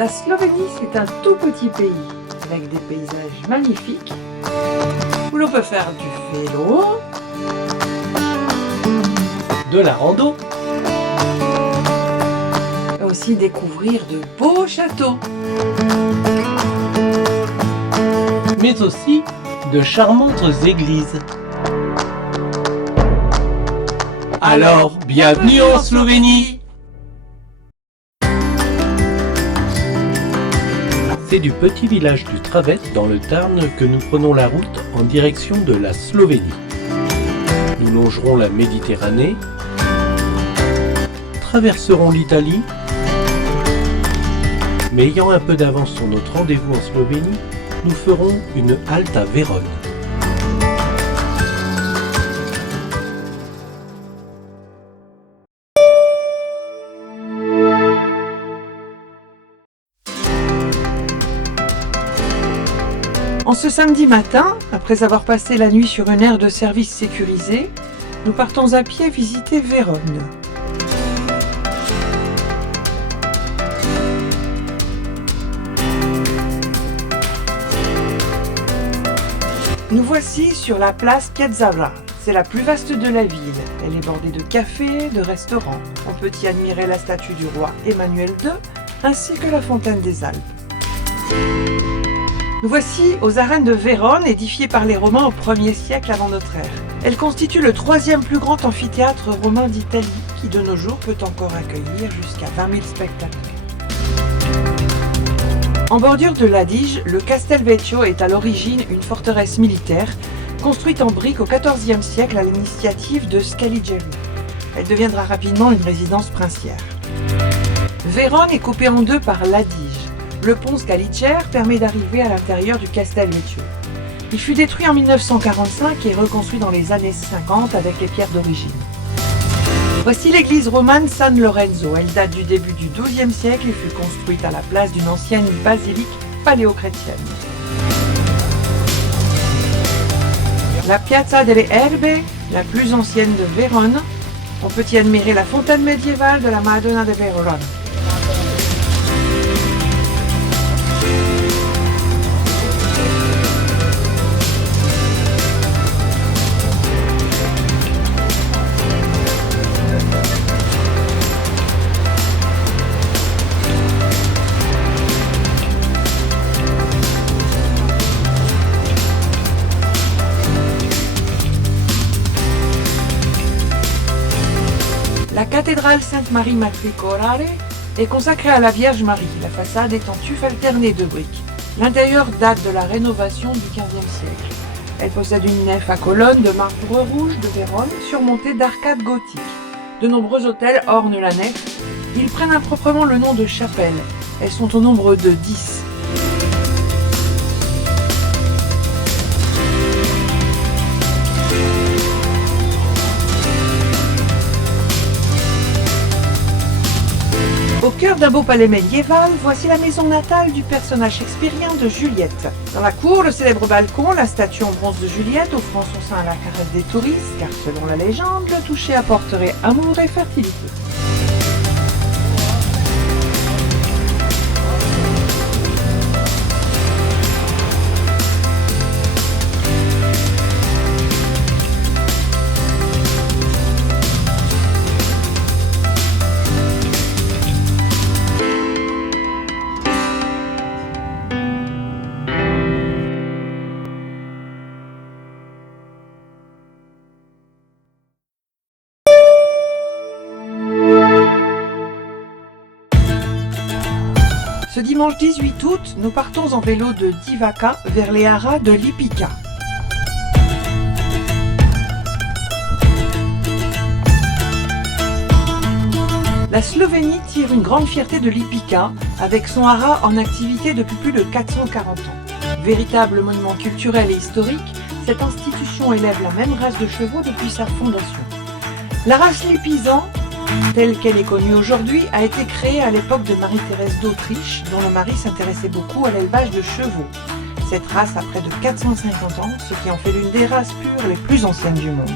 La Slovénie, c'est un tout petit pays avec des paysages magnifiques où l'on peut faire du vélo, de la rando, et aussi découvrir de beaux châteaux. mais aussi de charmantes églises. Alors, bienvenue en Slovénie! C'est du petit village du Travet dans le Tarn que nous prenons la route en direction de la Slovénie. Nous longerons la Méditerranée, traverserons l'Italie, mais ayant un peu d'avance sur notre rendez-vous en Slovénie, nous ferons une halte à Vérone. En ce samedi matin, après avoir passé la nuit sur une aire de service sécurisée, nous partons à pied visiter Vérone. Nous voici sur la place Piazzavra. C'est la plus vaste de la ville. Elle est bordée de cafés, de restaurants. On peut y admirer la statue du roi Emmanuel II, ainsi que la fontaine des Alpes. Nous voici aux arènes de Vérone, édifiées par les Romains au 1er siècle avant notre ère. Elle constitue le 3e plus grand amphithéâtre romain d'Italie, qui de nos jours peut encore accueillir jusqu'à 20 000 spectateurs. En bordure de l'Adige, le Castelvecchio est à l'origine une forteresse militaire, construite en briques au XIVe siècle à l'initiative de Scaligeri. Elle deviendra rapidement une résidence princière. Vérone est coupée en deux par l'Adige. Le pont Scaliger permet d'arriver à l'intérieur du Castelvecchio. Il fut détruit en 1945 et reconstruit dans les années 50 avec les pierres d'origine. Voici l'église romane San Lorenzo. Elle date du début du XIIe siècle et fut construite à la place d'une ancienne basilique paléochrétienne. La Piazza delle Erbe, la plus ancienne de Vérone. On peut y admirer la fontaine médiévale de la Madonna de Vérone. La cathédrale Sainte-Marie Matricolare est consacrée à la Vierge Marie, la façade est en tuf alterné de briques. L'intérieur date de la rénovation du XVe siècle. Elle possède une nef à colonnes de marbre rouge de Vérone surmontée d'arcades gothiques. De nombreux autels ornent la nef. Ils prennent improprement le nom de chapelles. Elles sont au nombre de 10. Au cœur d'un beau palais médiéval, voici la maison natale du personnage shakespearien de Juliette. Dans la cour, le célèbre balcon, la statue en bronze de Juliette offrant son sein à la caresse des touristes, car selon la légende, le toucher apporterait amour et fertilité. Ce dimanche 18 août, nous partons en vélo de Divača vers les haras de Lipica. La Slovénie tire une grande fierté de Lipica, avec son haras en activité depuis plus de 440 ans. Véritable monument culturel et historique, cette institution élève la même race de chevaux depuis sa fondation. La race Lipizan, telle qu'elle est connue aujourd'hui, a été créée à l'époque de Marie-Thérèse d'Autriche, dont le mari s'intéressait beaucoup à l'élevage de chevaux. Cette race a près de 450 ans, ce qui en fait l'une des races pures les plus anciennes du monde.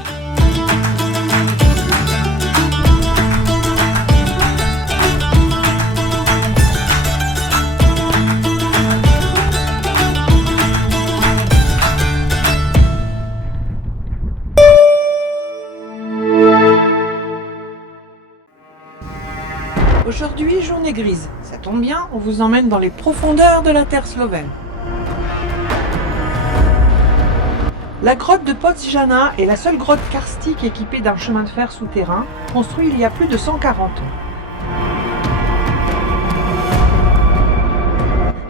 Aujourd'hui, journée grise. Ça tombe bien, on vous emmène dans les profondeurs de la terre slovène. La grotte de Podsjana est la seule grotte karstique équipée d'un chemin de fer souterrain, construit il y a plus de 140 ans.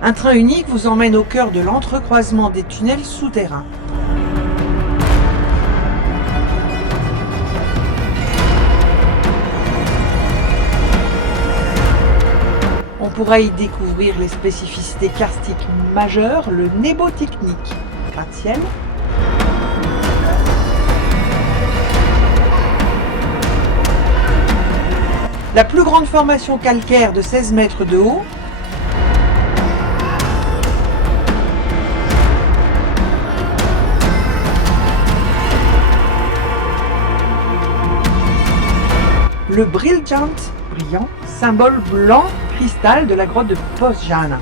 Un train unique vous emmène au cœur de l'entrecroisement des tunnels souterrains. On pourra y découvrir les spécificités karstiques majeures, le nébotechnique, gratte-ciel, la plus grande formation calcaire de 16 mètres de haut, le brillant, symbole blanc cristal de la grotte de Podsjana.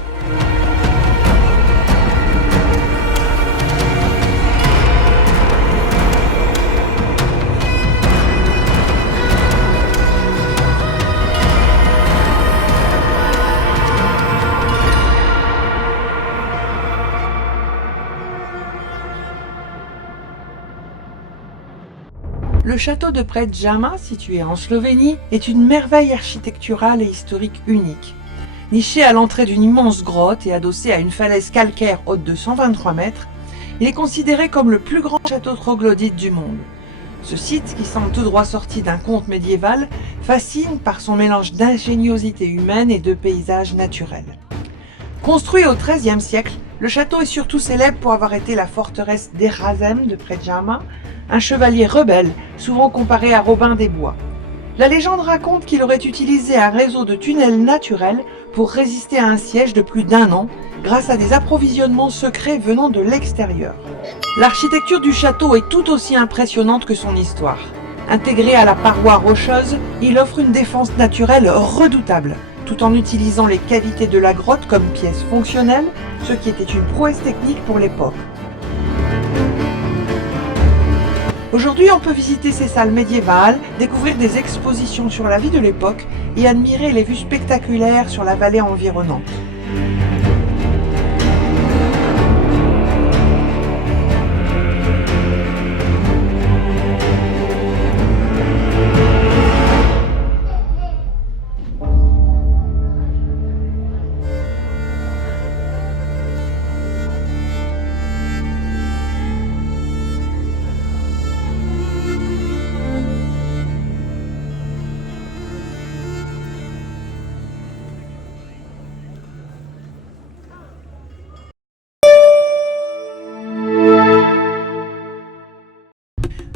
Le château de Predjama, situé en Slovénie, est une merveille architecturale et historique unique. Niché à l'entrée d'une immense grotte et adossé à une falaise calcaire haute de 123 mètres, il est considéré comme le plus grand château troglodyte du monde. Ce site, qui semble tout droit sorti d'un conte médiéval, fascine par son mélange d'ingéniosité humaine et de paysages naturels. Construit au XIIIe siècle, le château est surtout célèbre pour avoir été la forteresse d'Erasem de Predjama, un chevalier rebelle, souvent comparé à Robin des Bois. La légende raconte qu'il aurait utilisé un réseau de tunnels naturels pour résister à un siège de plus d'1 an, grâce à des approvisionnements secrets venant de l'extérieur. L'architecture du château est tout aussi impressionnante que son histoire. Intégré à la paroi rocheuse, il offre une défense naturelle redoutable, tout en utilisant les cavités de la grotte comme pièces fonctionnelles, ce qui était une prouesse technique pour l'époque. Aujourd'hui, on peut visiter ces salles médiévales, découvrir des expositions sur la vie de l'époque et admirer les vues spectaculaires sur la vallée environnante.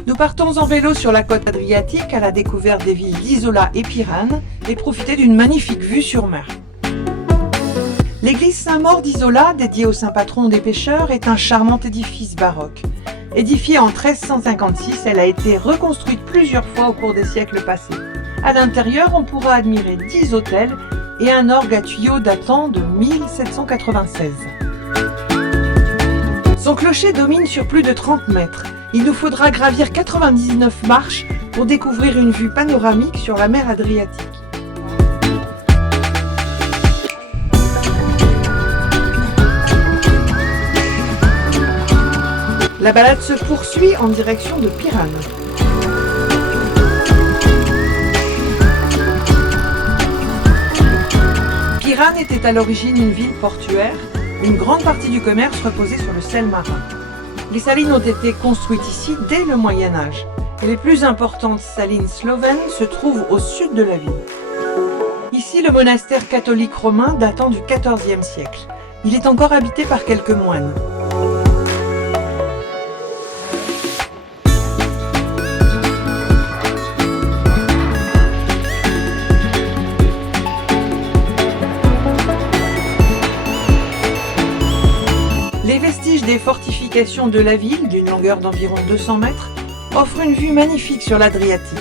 Nous partons en vélo sur la côte adriatique à la découverte des villes d'Isola et Pirane et profiter d'une magnifique vue sur mer. L'église Saint-Maur d'Isola, dédiée au saint patron des pêcheurs, est un charmant édifice baroque. Édifiée en 1356, elle a été reconstruite plusieurs fois au cours des siècles passés. À l'intérieur, on pourra admirer 10 autels et un orgue à tuyaux datant de 1796. Son clocher domine sur plus de 30 mètres. Il nous faudra gravir 99 marches pour découvrir une vue panoramique sur la mer Adriatique. La balade se poursuit en direction de Pirane. Pirane était à l'origine une ville portuaire. Une grande partie du commerce reposait sur le sel marin. Les salines ont été construites ici dès le Moyen-Âge. Et les plus importantes salines slovènes se trouvent au sud de la ville. Ici, le monastère catholique romain datant du XIVe siècle. Il est encore habité par quelques moines. Les vestiges des fortifications de la ville, d'une longueur d'environ 200 mètres, offrent une vue magnifique sur l'Adriatique.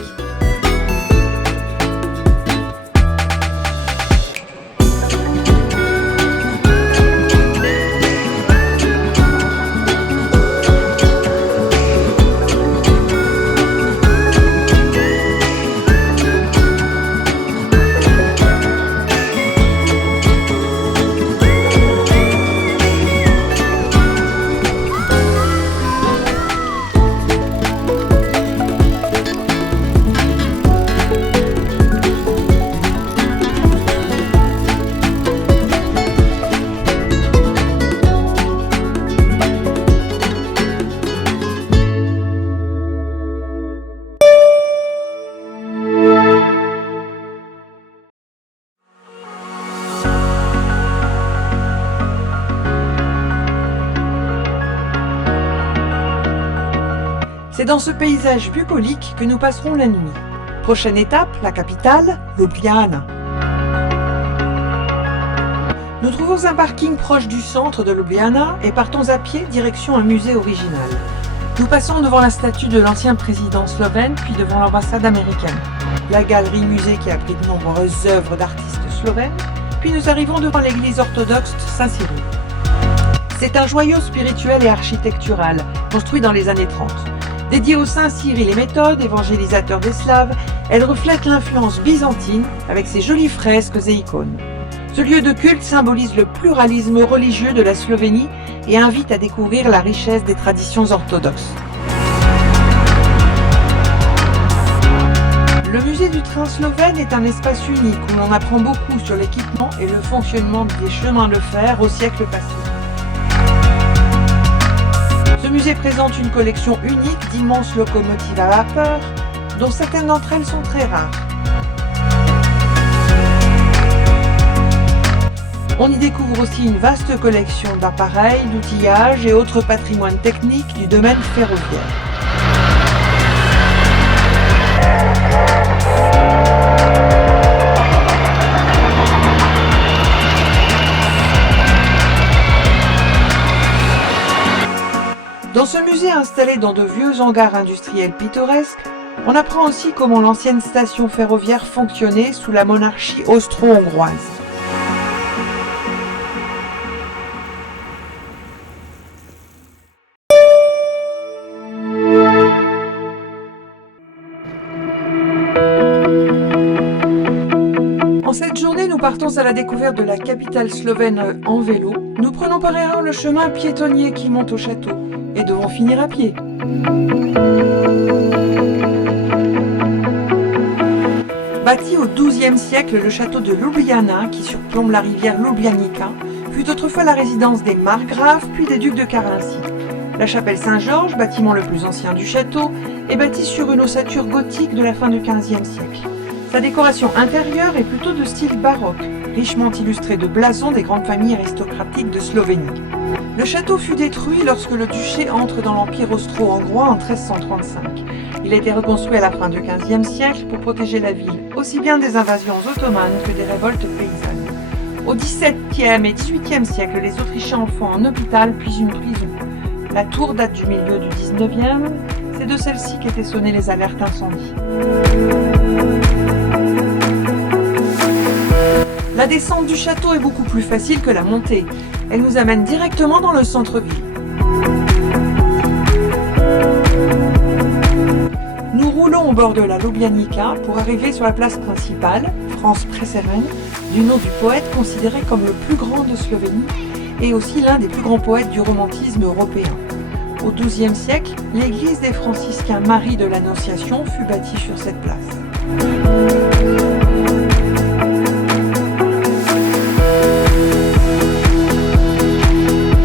dans ce paysage bucolique que nous passerons la nuit. Prochaine étape, la capitale, Ljubljana. Nous trouvons un parking proche du centre de Ljubljana et partons à pied direction un musée original. Nous passons devant la statue de l'ancien président slovène, puis devant l'ambassade américaine. La galerie musée qui abrite de nombreuses œuvres d'artistes slovènes, puis nous arrivons devant l'église orthodoxe Saint-Cyril. C'est un joyau spirituel et architectural, construit dans les années 30. Dédiée au saint Cyril et Méthode, évangélisateur des Slaves, elle reflète l'influence byzantine avec ses jolies fresques et icônes. Ce lieu de culte symbolise le pluralisme religieux de la Slovénie et invite à découvrir la richesse des traditions orthodoxes. Le musée du train slovène est un espace unique où l'on apprend beaucoup sur l'équipement et le fonctionnement des chemins de fer au siècle passé. Ce musée présente une collection unique d'immenses locomotives à vapeur, dont certaines d'entre elles sont très rares. On y découvre aussi une vaste collection d'appareils, d'outillages et autres patrimoines techniques du domaine ferroviaire. Dans ce musée installé dans de vieux hangars industriels pittoresques, on apprend aussi comment l'ancienne station ferroviaire fonctionnait sous la monarchie austro-hongroise. En cette journée, nous partons à la découverte de la capitale slovène en vélo. Nous prenons par erreur le chemin piétonnier qui monte au château et devons finir à pied. Bâti au XIIe siècle, le château de Ljubljana, qui surplombe la rivière Ljubljanica, fut autrefois la résidence des margraves puis des ducs de Carinthie. La chapelle Saint-Georges, bâtiment le plus ancien du château, est bâtie sur une ossature gothique de la fin du XVe siècle. Sa décoration intérieure est plutôt de style baroque, richement illustrée de blasons des grandes familles aristocratiques de Slovénie. Le château fut détruit lorsque le duché entre dans l'Empire austro-hongrois en 1335. Il a été reconstruit à la fin du XVe siècle pour protéger la ville, aussi bien des invasions ottomanes que des révoltes paysannes. Au XVIIe et XVIIIe siècle, les Autrichiens en font un hôpital puis une prison. La tour date du milieu du XIXe, c'est de celle-ci qu'étaient sonnées les alertes incendie. La descente du château est beaucoup plus facile que la montée. Elle nous amène directement dans le centre-ville. Nous roulons au bord de la Ljubljanica pour arriver sur la place principale, France Prešeren, du nom du poète considéré comme le plus grand de Slovénie et aussi l'un des plus grands poètes du romantisme européen. Au XIIe siècle, l'église des franciscains Marie de l'Annonciation fut bâtie sur cette place.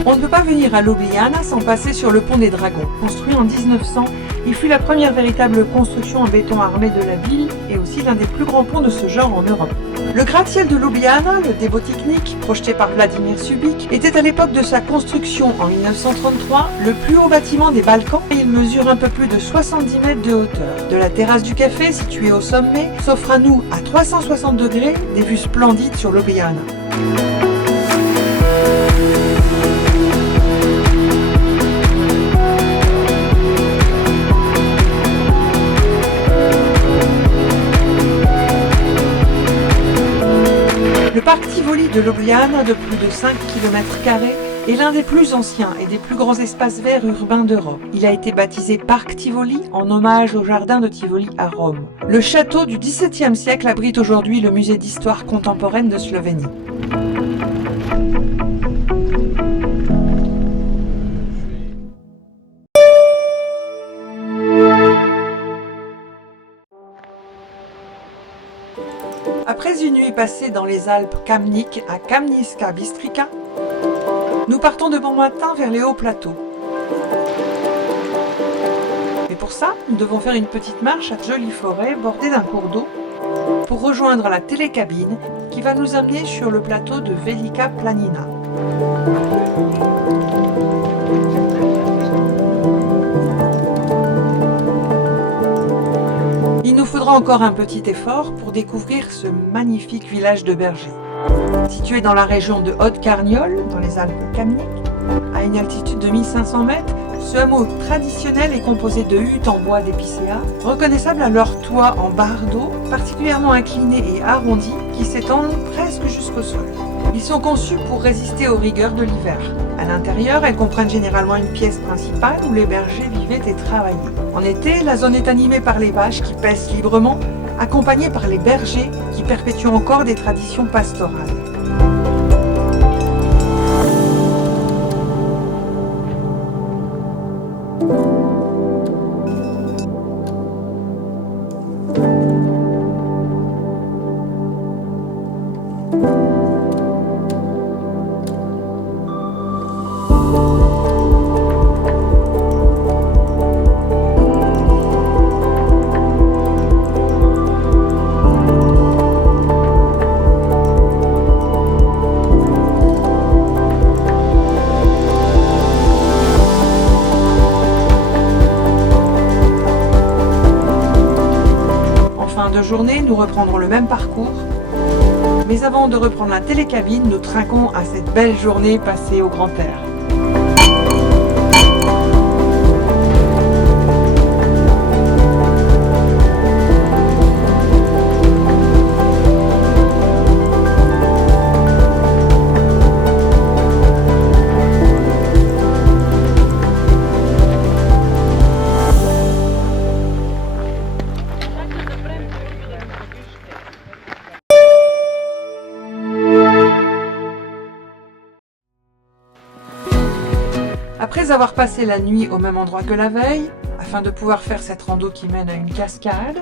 On ne peut pas venir à Ljubljana sans passer sur le pont des Dragons. Construit en 1900, il fut la première véritable construction en béton armé de la ville et aussi l'un des plus grands ponts de ce genre en Europe. Le gratte-ciel de Ljubljana, le Debotniknik, projeté par Vladimir Šubić, était à l'époque de sa construction en 1933 le plus haut bâtiment des Balkans et il mesure un peu plus de 70 mètres de hauteur. De la terrasse du café, située au sommet, s'offrent à nous, à 360 degrés, des vues splendides sur Ljubljana. Le parc Tivoli de Ljubljana, de plus de 5 km², est l'un des plus anciens et des plus grands espaces verts urbains d'Europe. Il a été baptisé Parc Tivoli en hommage au jardin de Tivoli à Rome. Le château du XVIIe siècle abrite aujourd'hui le musée d'histoire contemporaine de Slovénie. Après une nuit passée dans les Alpes Kamnik à Kamniška Bystrica, nous partons de bon matin vers les hauts plateaux. Et pour ça, nous devons faire une petite marche à jolie forêt bordée d'un cours d'eau pour rejoindre la télécabine qui va nous amener sur le plateau de Velika Planina. faudra encore un petit effort pour découvrir ce magnifique village de bergers. Situé dans la région de Haute-Carniole, dans les Alpes camniques, à une altitude de 1500 mètres, ce hameau traditionnel est composé de huttes en bois d'épicéa, reconnaissables à leur toit en barre d'eau, particulièrement inclinés et arrondis, qui s'étendent presque jusqu'au sol. Ils sont conçus pour résister aux rigueurs de l'hiver. À l'intérieur, elles comprennent généralement une pièce principale où les bergers vivaient et travaillaient. En été, la zone est animée par les vaches qui paissent librement, accompagnées par les bergers qui perpétuent encore des traditions pastorales. Journée, nous reprendrons le même parcours. Mais avant de reprendre la télécabine, nous trinquons à cette belle journée passée au grand air. Après avoir passé la nuit au même endroit que la veille, afin de pouvoir faire cette rando qui mène à une cascade,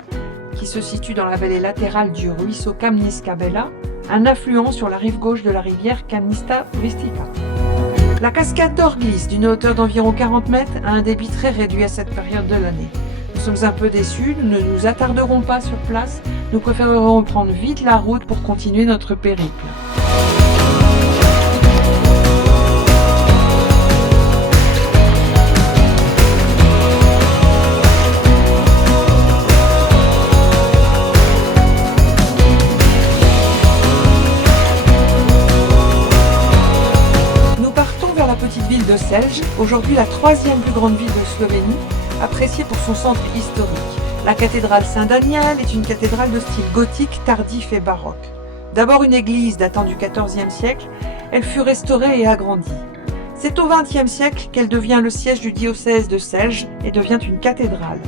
qui se situe dans la vallée latérale du ruisseau Kamniska Bela, un affluent sur la rive gauche de la rivière Kamnista Pristica. La cascade d'or glisse d'une hauteur d'environ 40 mètres à un débit très réduit à cette période de l'année. Nous sommes un peu déçus, nous ne nous attarderons pas sur place, nous préférerons prendre vite la route pour continuer notre périple. Ville de Selj, aujourd'hui la troisième plus grande ville de Slovénie, appréciée pour son centre historique. La cathédrale Saint-Daniel est une cathédrale de style gothique tardif et baroque. D'abord une église datant du XIVe siècle, elle fut restaurée et agrandie. C'est au XXe siècle qu'elle devient le siège du diocèse de Selj et devient une cathédrale.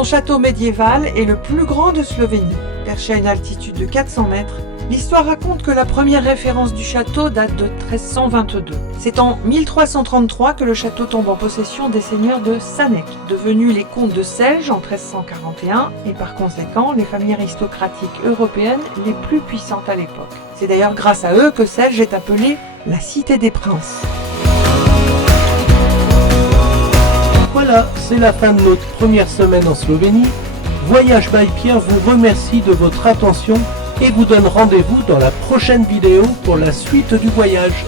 Son château médiéval est le plus grand de Slovénie. Perché à une altitude de 400 mètres, l'histoire raconte que la première référence du château date de 1322. C'est en 1333 que le château tombe en possession des seigneurs de Sanek, devenus les comtes de Selj en 1341 et par conséquent les familles aristocratiques européennes les plus puissantes à l'époque. C'est d'ailleurs grâce à eux que Selj est appelée la Cité des Princes. Voilà, c'est la fin de notre première semaine en Slovénie. Voyage by Pierre vous remercie de votre attention et vous donne rendez-vous dans la prochaine vidéo pour la suite du voyage.